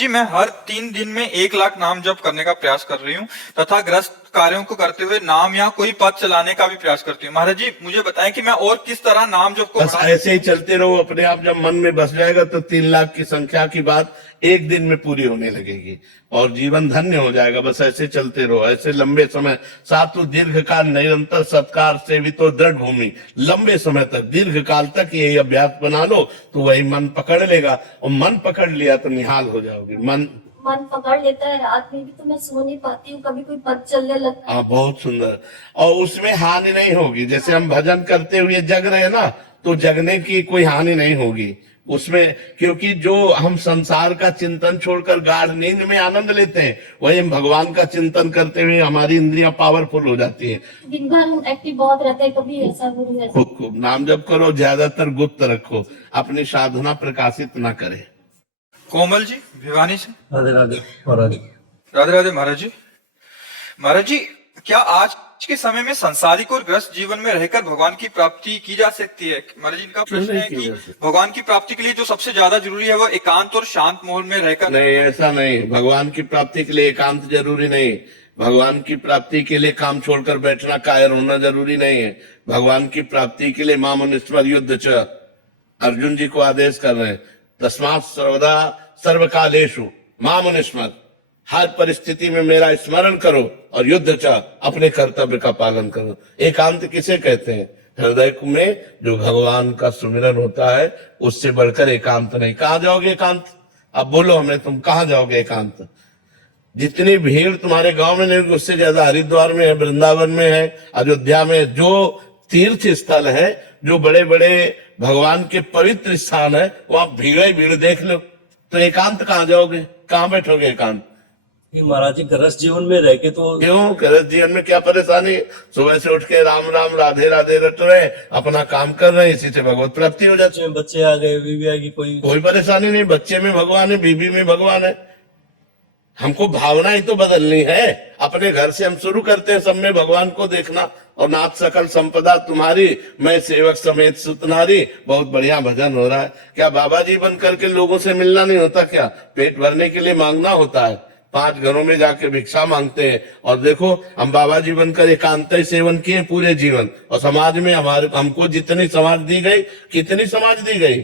जी मैं हर 3 दिन में 1 लाख नाम जप करने का प्रयास कर रही हूँ तथा ग्रस्त कार्यों को करते हुए नाम या कोई पद चलाने का भी प्रयास करती हूँ। महाराज जी मुझे बताएं कि मैं और किस तरह नाम जप को बस ऐसे ही चलते रहो, अपने आप जब मन में बस जाएगा तो 3 लाख की संख्या की बात एक दिन में पूरी होने लगेगी और जीवन धन्य हो जाएगा। बस ऐसे चलते रहो, ऐसे लंबे समय सातु दीर्घ काल निरंतर सत्कार सेवितो दृढ़ भूमि, लंबे समय तक दीर्घ काल तक यही अभ्यास बना लो तो वही मन पकड़ लेगा और मन पकड़ लिया तो निहाल हो जाओगे। मन पकड़ लेता है, रात में भी तो मैं सो नहीं पाती हूँ, कभी कोई पद चलने लगता है। हाँ, बहुत सुंदर। और उसमें हानि नहीं होगी। जैसे हम भजन करते हुए जग रहे हैं ना, तो जगने की कोई हानि नहीं होगी उसमें, क्योंकि जो हम संसार का चिंतन छोड़कर गाढ़ नींद में आनंद लेते हैं वही हम भगवान का चिंतन करते हुए हमारी इंद्रियां पावरफुल हो जाती है। दिन भर हम एक्टिव बहुत रहते हैं, कभी ऐसा गुरु ऐसा। खूब खूब नाम जप करो, ज्यादातर गुप्त रखो, अपनी साधना प्रकाशित ना करे। कोमल जी भिवानी से। राधे राधे महाराज। राधे राधे महाराज जी। महाराज जी क्या आज के समय में संसारिक और ग्रस्त जीवन में रहकर भगवान की प्राप्ति की जा सकती है? महाराज जी इनका प्रश्न है कि भगवान की प्राप्ति के लिए जो सबसे ज्यादा जरूरी है वो एकांत और शांत माहौल में रहकर। नहीं, ऐसा नहीं। भगवान की प्राप्ति के लिए एकांत जरूरी नहीं। भगवान की प्राप्ति के लिए काम छोड़कर बैठना, कायर होना जरूरी नहीं है। भगवान की प्राप्ति के लिए मामनुस्मर युद्ध च, अर्जुन जी को आदेश कर रहे हैं, तस्मात् सर्वदा सर्वकालेषु मामनुस्मर, हर परिस्थिति में मेरा स्मरण करो और युद्ध च, अपने कर्तव्य का पालन करो। एकांत किसे कहते हैं? हृदय में जो भगवान का सुमिरन होता है उससे बढ़कर एकांत नहीं। कहाँ जाओगे एकांत? अब बोलो हमें, तुम कहाँ जाओगे एकांत? जितनी भीड़ तुम्हारे गांव में नहीं, उससे ज्यादा हरिद्वार में है, वृंदावन में है, अयोध्या में, जो तीर्थ स्थल है, जो बड़े बड़े भगवान के पवित्र स्थान है, वहां भीड़ ही भीड़ देख लो। तो एकांत कहाँ जाओगे? कहाँ बैठोगे एकांत? महाराज जी गृहस्थ जीवन में रह के तो क्यों? गृहस्थ जीवन में क्या परेशानी? सुबह से उठ के राम राम राधे राधे रट रहे, अपना काम कर रहे हैं, इसी से भगवत प्राप्ति हो जाती है। बच्चे आ गए, बीवी आ गई, कोई परेशानी नहीं। बच्चे में भगवान है, बीवी में भगवान है। हमको भावना ही तो बदलनी है। अपने घर से हम शुरू करते हैं सब में भगवान को देखना। और नाथ सकल संपदा तुम्हारी, मैं सेवक समेत सुतनारी। बहुत बढ़िया भजन हो रहा है। क्या बाबा जी बन करके लोगों से मिलना नहीं होता क्या? पेट भरने के लिए मांगना होता है। 5 घरों में जाके भिक्षा मांगते हैं। और देखो हम बाबा जी बनकर एकांत सेवन किए पूरे जीवन, और समाज में हमको जितनी समाज दी गई, कितनी समाज दी गई?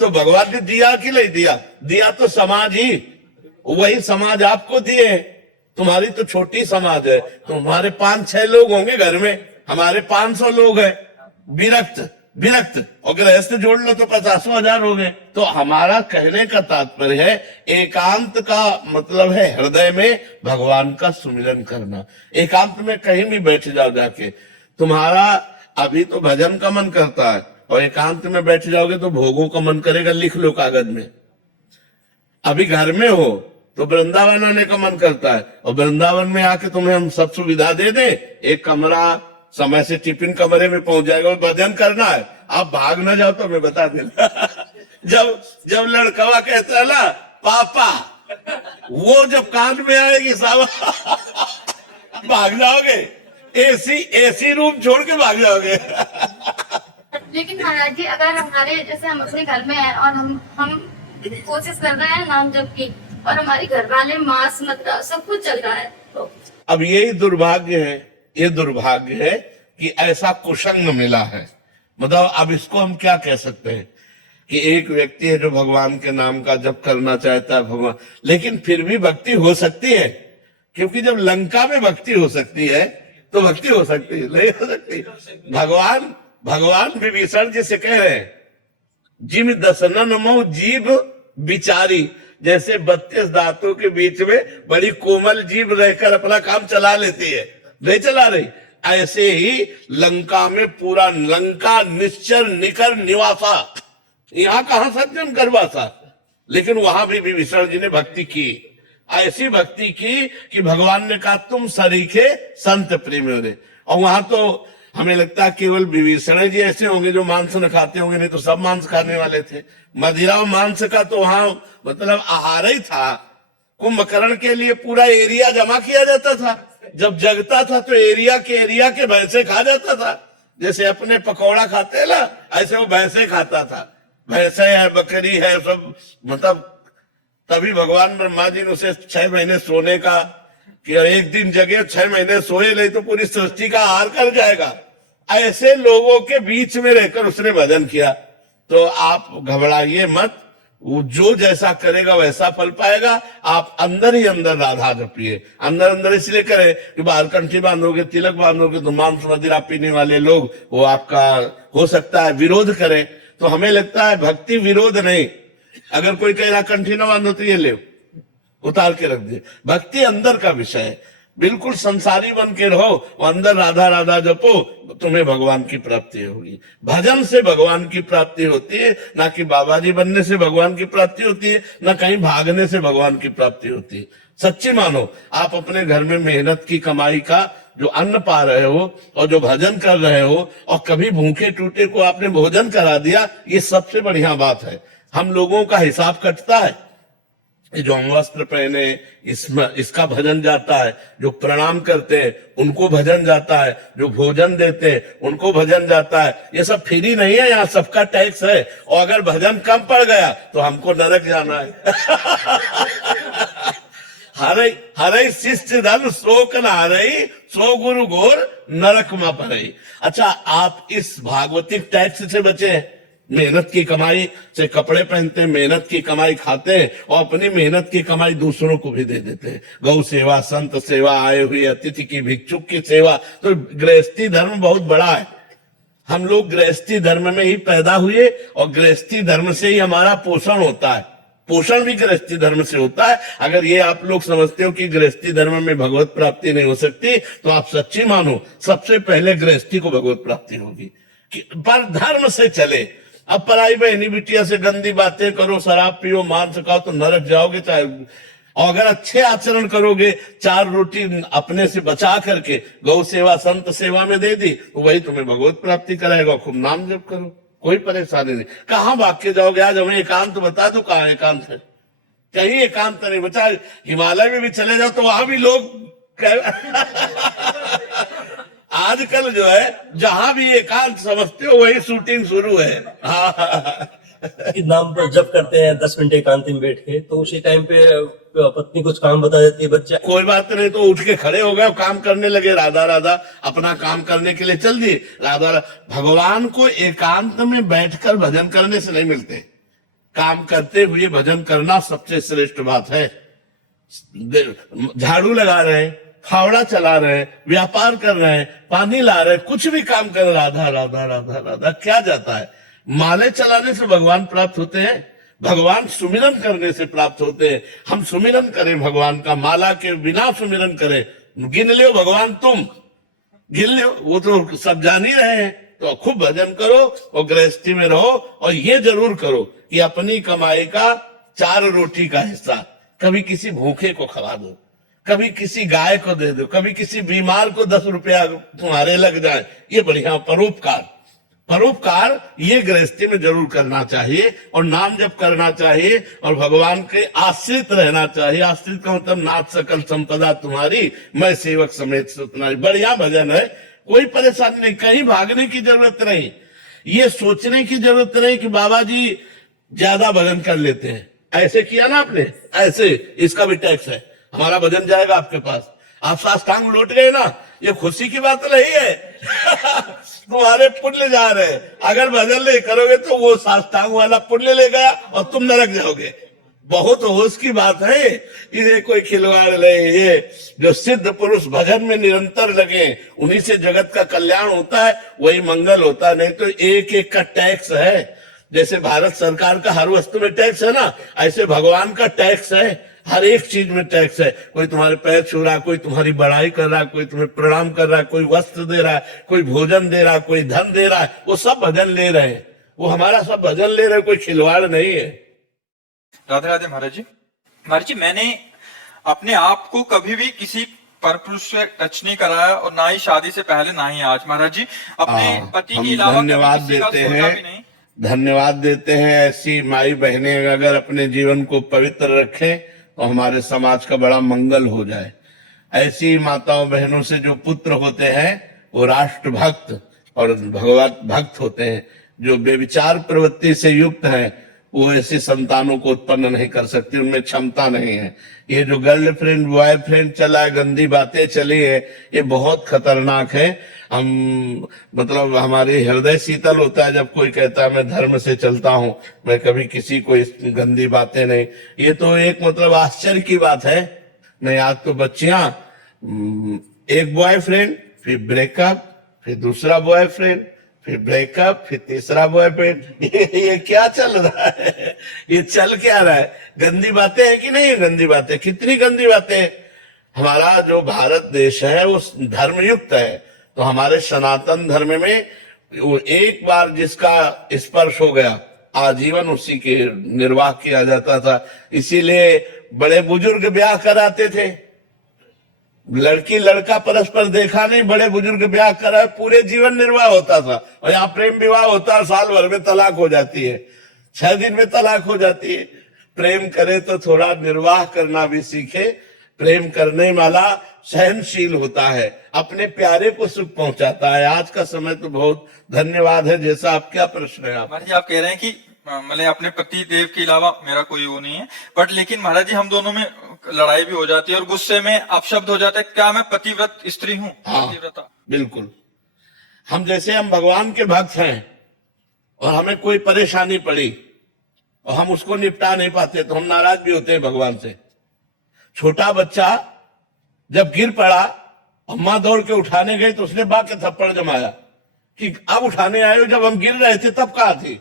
तो भगवान ने दिया कि नहीं दिया? दिया तो समाज ही, वही समाज आपको दिए। तुम्हारी तो छोटी समाज है, तुम्हारे 5-6 लोग होंगे घर में, हमारे 500 लोग हैं। विरक्त विरक्त और गृहस्थ जोड़ लो तो 50,000 हो गए। तो हमारा कहने का तात्पर्य है, एकांत का मतलब है हृदय में भगवान का सुमिरन करना। एकांत में कहीं भी बैठ जाओ जाके, तुम्हारा अभी तो भजन का मन करता है और एकांत में बैठ जाओगे तो भोगों का मन करेगा। लिख लो कागज में। अभी घर में हो तो वृंदावन आने का मन करता है, और वृंदावन में आके तुम्हें हम सब सुविधा दे दे, एक कमरा, समय से टिफिन कमरे में पहुंच जाएगा, भजन करना है, आप भाग ना जाओ तो मैं बता देना। जब लड़कवा कहता है ना पापा, वो जब कान में आएगी सावा भाग जाओगे। एसी रूम छोड़ के भाग जाओगे। लेकिन महाराज जी अगर हमारे जैसे हम अपने घर में हैं और हम कोशिश कर रहे हैं नाम जप की, और हमारे घर वाले मांस मदिरा सब कुछ चल रहा है, तो अब यही दुर्भाग्य है। ये दुर्भाग्य है कि ऐसा कुसंग मिला है। मतलब अब इसको हम क्या कह सकते हैं कि एक व्यक्ति है जो भगवान के नाम का जप करना चाहता है भगवान, लेकिन फिर भी भक्ति हो सकती है। क्योंकि जब लंका में भक्ति हो सकती है तो भक्ति हो सकती है, नहीं हो सकती? भगवान विभीषण जी से कह रहे हैं, जिम दसनन मो जीव बिचारी, जैसे 32 दांतों के बीच में बड़ी कोमल जीभ रहकर अपना काम चला लेती है, नहीं चला रही, ऐसे ही लंका में पूरा लंका निश्चर निकर निवासा। यहाँ कहां सज्जन करवासा, लेकिन वहां भी विभीषण जी ने भक्ति की। ऐसी भक्ति की कि भगवान ने कहा तुम सरीखे संत प्रेमी हो। और वहां तो हमें लगता है केवल विभीषण जी ऐसे होंगे जो मांस न खाते होंगे, नहीं तो सब मांस खाने वाले थे। मदिरा और मांस का तो वहां मतलब आहार ही था। कुंभकर्ण के लिए पूरा एरिया जमा किया जाता था। जब जगता था तो एरिया के भैंसे खा जाता था। जैसे अपने पकौड़ा खाते हैं ना, ऐसे वो भैंसे खाता था। भैंसे है, बकरी है, सब मतलब तभी भगवान ब्रह्मा जी ने उसे 6 महीने सोने का, कि एक दिन जगे 6 महीने सोए नहीं तो पूरी सृष्टि का आहार कर जाएगा। ऐसे लोगों के बीच में रहकर उसने भजन किया। तो आप घबराइए मत, वो जो जैसा करेगा वैसा फल पाएगा। आप अंदर ही अंदर राधा जपिए। अंदर अंदर इसलिए करें कि बाहर कंठी बांधोगे, तिलक बांधोगे तो मांस मदिरा पीने वाले लोग वो आपका हो सकता है विरोध करें। तो हमें लगता है भक्ति विरोध नहीं। अगर कोई कह रहा कंठी ना बांधो तो ये ले उतार के रख दे। भक्ति अंदर का विषय है। बिल्कुल संसारी बन के रहो और अंदर राधा राधा जपो, तुम्हें भगवान की प्राप्ति होगी। भजन से भगवान की प्राप्ति होती है, ना कि बाबा जी बनने से भगवान की प्राप्ति होती है, ना कहीं भागने से भगवान की प्राप्ति होती है। सच्ची मानो, आप अपने घर में मेहनत की कमाई का जो अन्न पा रहे हो और जो भजन कर रहे हो और कभी भूखे टूटे को आपने भोजन करा दिया, ये सबसे बढ़िया बात है। हम लोगों का हिसाब कटता है। जो वस्त्र पहने इसका भजन जाता है, जो प्रणाम करते हैं उनको भजन जाता है, जो भोजन देते हैं उनको भजन जाता है। ये सब फ्री नहीं है, यहाँ सबका टैक्स है। और अगर भजन कम पड़ गया तो हमको नरक जाना है। हरे शिष्य धन शोक न हरई, सो गुरु घोर नरक में पड़ई। अच्छा, आप इस भागवतिक टैक्स से बचे। मेहनत की कमाई से कपड़े पहनते हैं, मेहनत की कमाई खाते हैं और अपनी मेहनत की कमाई दूसरों को भी दे देते हैं। गौ सेवा, संत सेवा, आए हुए अतिथि की, भिक्षुक की सेवा। तो गृहस्थी धर्म बहुत बड़ा है। हम लोग गृहस्थी धर्म में ही पैदा हुए और गृहस्थी धर्म से ही हमारा पोषण होता है। पोषण भी गृहस्थी धर्म से होता है। अगर ये आप लोग समझते हो कि गृहस्थी धर्म में भगवत प्राप्ति नहीं हो सकती, तो आप सच्ची मानो, सबसे पहले गृहस्थी को भगवत प्राप्ति होगी। पर धर्म से चले। अब पराई बहनी बिटिया से गंदी बातें करो, शराब पियो, मांस खाओ तो नरक जाओगे। चाहे और अगर अच्छे आचरण करोगे, 4 रोटी अपने से बचा करके गौ सेवा, संत सेवा में दे दी, तो वही तुम्हें भगवत प्राप्ति कराएगा। खूब नाम जप करो, कोई परेशानी नहीं। कहाँ भाग के जाओगे? आज हमें एकांत बता दो, कहाँ एकांत है? कहीं एकांत नहीं बचा। हिमालय में भी चले जाओ तो वहां भी लोग आजकल जो है जहां भी एकांत समझते हो वही शूटिंग शुरू है। कि नाम पर जब करते हैं 10 मिनट एकांत में बैठ के, तो उसी टाइम पे पत्नी कुछ काम बता देती है, बच्चा कोई बात नहीं, तो उठ के खड़े हो गए, काम करने लगे, राधा राधा अपना काम करने के लिए चल दिए। राधा भगवान को एकांत में बैठकर भजन करने से नहीं मिलते। काम करते हुए भजन करना सबसे श्रेष्ठ बात है। झाड़ू लगा रहे हैं, फावड़ा चला रहे हैं, व्यापार कर रहे हैं, पानी ला रहे हैं, कुछ भी काम कर, राधा राधा राधा राधा क्या जाता है? माले चलाने से भगवान प्राप्त होते हैं? भगवान सुमिरन करने से प्राप्त होते हैं। हम सुमिरन करें भगवान का, माला के बिना सुमिरन करें। गिन लो भगवान, तुम गिन लो, वो तो सब जान ही रहे हैं। तो खूब भजन करो और गृहस्थी में रहो। और ये जरूर करो कि अपनी कमाई का 4 रोटी का हिस्सा कभी किसी भूखे को खवा दो, कभी किसी गाय को दे दो, कभी किसी बीमार को 10 रुपया तुम्हारे लग जाए। ये बढ़िया परोपकार। परोपकार ये गृहस्थी में जरूर करना चाहिए और नाम जप करना चाहिए और भगवान के आश्रित रहना चाहिए। आश्रित का मतलब नाथ सकल संपदा तुम्हारी, मैं सेवक समेत सुतनारी। बढ़िया भजन है, कोई परेशानी नहीं, कहीं भागने की जरूरत नहीं, ये सोचने की जरूरत नहीं कि बाबा जी ज्यादा भजन कर लेते हैं। ऐसे किया ना आपने, ऐसे इसका भी टैक्स है, हमारा भजन जाएगा आपके पास। आप साष्टांग लौट गए ना, ये खुशी की बात नहीं है। तुम्हारे पुण्य जा रहे हैं। अगर भजन नहीं करोगे तो वो साष्टांग वाला पुण्य ले गया और तुम नरक जाओगे। बहुत होश की बात है, इसे कोई खिलवाड़ नहीं। ये जो सिद्ध पुरुष भजन में निरंतर लगे, उन्हीं से जगत का कल्याण होता है, वही मंगल होता है। नहीं तो एक एक का टैक्स है। जैसे भारत सरकार का हर वस्तु में टैक्स है ना, ऐसे भगवान का टैक्स है, हर एक चीज में टैक्स है। कोई तुम्हारे पैर छू रहा है, कोई तुम्हारी बड़ाई कर रहा है, कोई तुम्हें प्रणाम कर रहा है, कोई वस्त्र दे रहा है, कोई भोजन दे रहा है, कोई धन दे रहा है, वो सब भजन ले रहे हैं। वो हमारा सब भजन ले रहे हैं, कोई खिलवाड़ नहीं है। राधे राधे महाराज जी। महाराज जी, मैंने अपने आप को कभी भी किसी परपुरुष से टच नहीं कराया और ना ही शादी से पहले ना ही आज। महाराज जी, अपने पति के अलावा धन्यवाद देते हैं, धन्यवाद देते हैं। ऐसी माई बहनें अगर अपने जीवन को पवित्र रखें तो हमारे समाज का बड़ा मंगल हो जाए। ऐसी माताओं बहनों से जो पुत्र होते हैं वो राष्ट्र भक्त और भगवत भक्त होते हैं। जो बेविचार प्रवृत्ति से युक्त हैं वो ऐसे संतानों को उत्पन्न नहीं कर सकती, उनमें क्षमता नहीं है। ये जो गर्लफ्रेंड बॉयफ्रेंड चला है, गंदी बातें चली है, ये बहुत खतरनाक है। हम मतलब हमारे हृदय शीतल होता है जब कोई कहता है मैं धर्म से चलता हूँ, मैं कभी किसी को इस गंदी बातें नहीं। ये तो एक मतलब आश्चर्य की बात है। नहीं, आज तो बच्चियां एक बॉयफ्रेंड, फिर ब्रेकअप, फिर दूसरा बॉयफ्रेंड, फिर ब्रेकअप, फिर तीसरा बॉयफ्रेंड। ये क्या चल रहा है? ये चल क्या रहा है? गंदी बातें हैं कि नहीं? गंदी बातें, कितनी गंदी बातें। हमारा जो भारत देश है वो धर्मयुक्त है, तो हमारे सनातन धर्म में वो एक बार जिसका स्पर्श हो गया आजीवन उसी के निर्वाह किया जाता था। इसीलिए बड़े बुजुर्ग ब्याह कराते थे। लड़की लड़का परस्पर देखा नहीं, बड़े बुजुर्ग ब्याह करा, पूरे जीवन निर्वाह होता था। और यहाँ प्रेम विवाह होता है, साल भर में तलाक हो जाती है, 6 दिन में तलाक हो जाती है। प्रेम करे तो थोड़ा निर्वाह करना भी सीखे। प्रेम करने वाला सहनशील होता है, अपने प्यारे को सुख पहुंचाता है। आज का समय तो बहुत धन्यवाद है। जैसा आप, क्या प्रश्न है आप? महाराज जी, आप कह रहे हैं कि मतलब अपने पति देव के अलावा मेरा कोई वो नहीं है, बट लेकिन महाराज जी हम दोनों में लड़ाई भी हो जाती है और गुस्से में अपशब्द हो जाता है। क्या मैं पतिव्रत स्त्री हूँ? हाँ, पतिव्रता। बिल्कुल। हम जैसे हम भगवान के भक्त हैं और हमें कोई परेशानी पड़ी और हम उसको निपटा नहीं पाते तो हम नाराज भी होते हैं भगवान से। छोटा बच्चा जब गिर पड़ा, अम्मा दौड़ के उठाने गई तो उसने बा के थप्पड़ जमाया कि अब उठाने आए हो, जब हम गिर रहे थे तब कहाँ थी?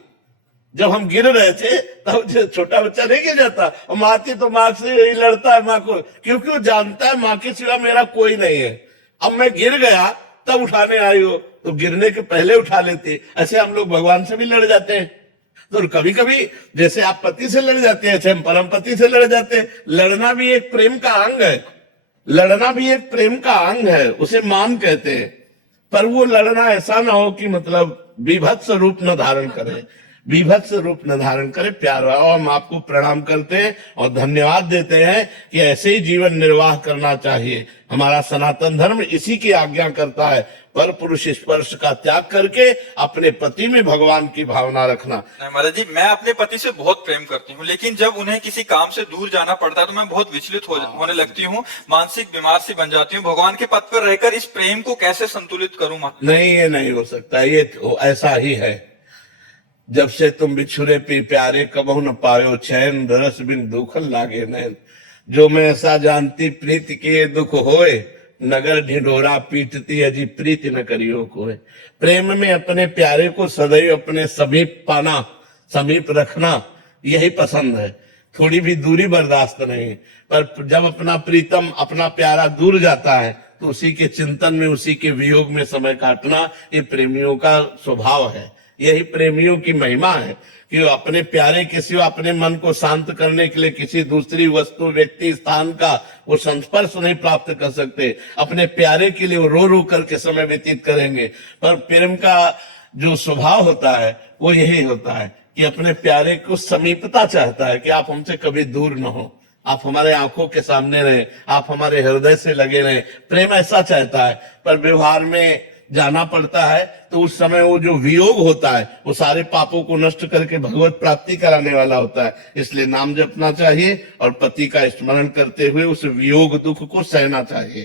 जब हम गिर रहे थे तब छोटा बच्चा नहीं गिर जाता, और माँ थी तो माँ से ही लड़ता है माँ को, क्योंकि वो जानता है माँ के सिवा मेरा कोई नहीं है। अब मैं गिर गया तब उठाने आई हो, तो गिरने के पहले उठा लेते। ऐसे हम लोग भगवान से भी लड़ जाते हैं। तो कभी कभी जैसे आप पति से लड़ जाते हैं, ऐसे हम परम पति से लड़ जाते हैं। लड़ना भी एक प्रेम का अंग है, लड़ना भी एक प्रेम का अंग है, उसे मान कहते हैं। पर वो लड़ना ऐसा ना हो कि मतलब विभत्स रूप न धारण करे, विभत्स रूप न धारण करे। प्यार और हम आपको प्रणाम करते हैं और धन्यवाद देते हैं कि ऐसे ही जीवन निर्वाह करना चाहिए। हमारा सनातन धर्म इसी की आज्ञा करता है, पर पुरुष स्पर्श का त्याग करके अपने पति में भगवान की भावना रखना। नहीं महाराज जी, मैं अपने पति से बहुत प्रेम करती हूँ, लेकिन जब उन्हें किसी काम से दूर जाना पड़ता है तो मैं बहुत विचलित होने लगती हूँ, मानसिक बीमार सी बन जाती हूँ। भगवान के पद पर रहकर इस प्रेम को कैसे संतुलित करूँ? नहीं, ये नहीं हो सकता। ये तो ऐसा ही है। जब से तुम बिछुरे पी प्यारे, कबहु न पायो चैन, रस बिन दुखन लागे नैन। जो मैं ऐसा जानती प्रीत किए दुख होए, नगर ढिंढोरा पीटती अजी प्रीति न करियो कोय। प्रेम में अपने प्यारे को सदैव अपने समीप पाना, समीप रखना, यही पसंद है। थोड़ी भी दूरी बर्दाश्त नहीं। पर जब अपना प्रीतम, अपना प्यारा दूर जाता है तो उसी के चिंतन में, उसी के वियोग में समय काटना, ये प्रेमियों का स्वभाव है। यही प्रेमियों की महिमा है कि वो अपने प्यारे के सिवा अपने मन को शांत करने के लिए किसी दूसरी वस्तु, व्यक्ति, स्थान का वो संस्पर्श नहीं प्राप्त कर सकते। अपने प्यारे के लिए वो रो रो करके समय व्यतीत करेंगे। पर प्रेम का जो स्वभाव होता है वो यही होता है कि अपने प्यारे को समीपता चाहता है, कि आप हमसे कभी दूर न हो, आप हमारे आंखों के सामने रहे, आप हमारे हृदय से लगे रहे। प्रेम ऐसा चाहता है। पर व्यवहार में जाना पड़ता है तो उस समय वो जो वियोग होता है वो सारे पापों को नष्ट करके भगवत प्राप्ति कराने वाला होता है। इसलिए नाम जपना चाहिए और पति का स्मरण करते हुए उस वियोग दुख को सहना चाहिए।